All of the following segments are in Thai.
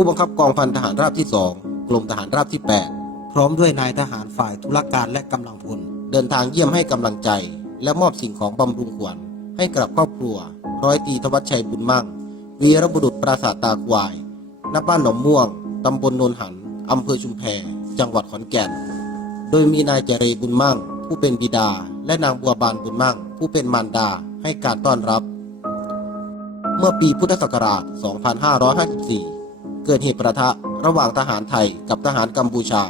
ผู้บังคับกองพันทหารราบที่ 2 กรมทหารราบที่ 8 พร้อมด้วยนายทหารฝ่ายธุรการและกำลังพล เดินทางเยี่ยมให้กำลังใจ และมอบสิ่งของบำรุงขวัญให้กับครอบครัว ร้อยตีธวัชชัยบุญมั่ง วีรบุรุษปราสาทตาควายณบ้านหนองม่วงตำบลโนนหันอำเภอชุมแพ จังหวัดขอนแก่น โดยมีนายเจเรบุญมั่ง ผู้เป็นบิดา และนางบัวบานบุญมั่ง ผู้เป็นมารดาให้การต้อนรับ เมื่อปีพุทธศักราช 2554 เกิดเหตุประทะระหว่างทหารไทยกับทหารกัมพูชา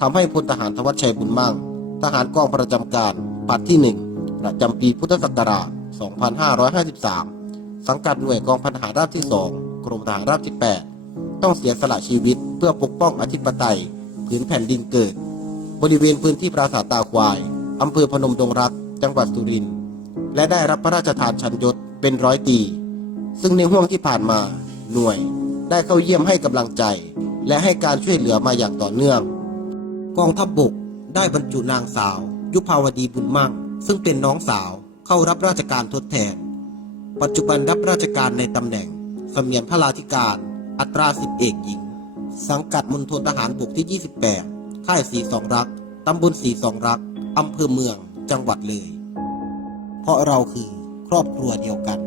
ทำให้พลทหารธวัชชัยบุญมั่ง ทหารกองประจำการปัดที่ 1 ประจำปีพุทธศักราช 2553 สังกัดหน่วยกองพันหารราบที่ 2 กรมทหารราบที่ 8 ต้องเสียสละชีวิตเพื่อปกป้องอธิปไตยผืนแผ่นดินเกิด บริเวณพื้นที่ปราสาทตาควายอำเภอพนมดงรัก จังหวัดสุรินทร์และได้รับพระราชทานชันยศเป็นร้อยตี ซึ่งในห่วงที่ผ่านมาหน่วย ได้เข้าเยี่ยมให้กำลังใจ และให้การช่วยเหลือมาอย่างต่อเนื่อง กองทัพบบกได้บรรจุนางสาว ยุพาวดีบุญมั่ง ซึ่งเป็นน้องสาวเข้ารับราชการทดแทน ปัจจุบันรับราชการในตำแหน่ง เสมียนพระลาธิการ อัตราสิบเอกหญิง สังกัดมณฑลทหารบกที่ 28 ค่ายสีสองรักตำบลสีสองรักอำเภอเมืองจังหวัดเลย เพราะเราคือครอบครัวเดียวกัน